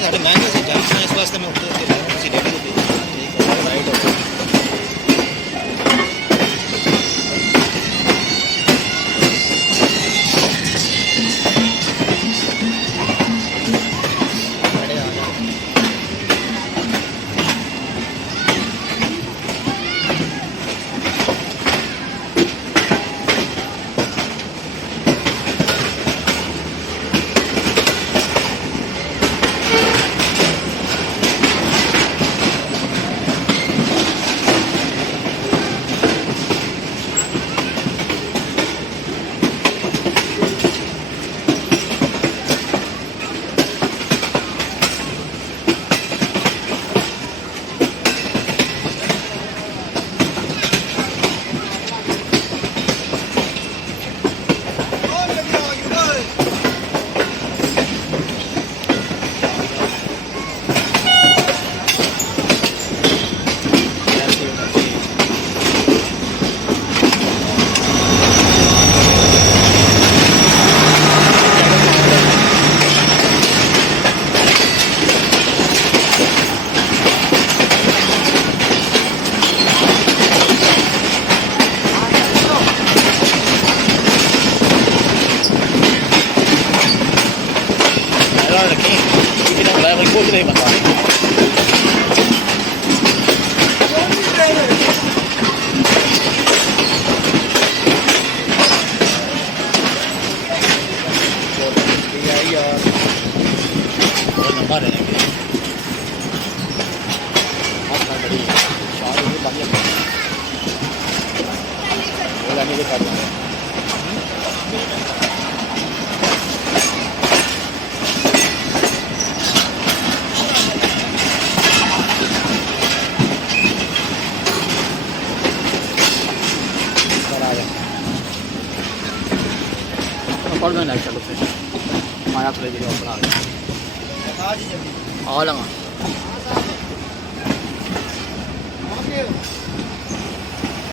चार बनाए नहीं क्या मैं इस वास्ते मैं राइट कुछ नहीं बता लंबा रहने के लिए बड़ी बोलाने के साथ कॉल में लाइट चलो फिर आया तो ले जाओ बना आ लगा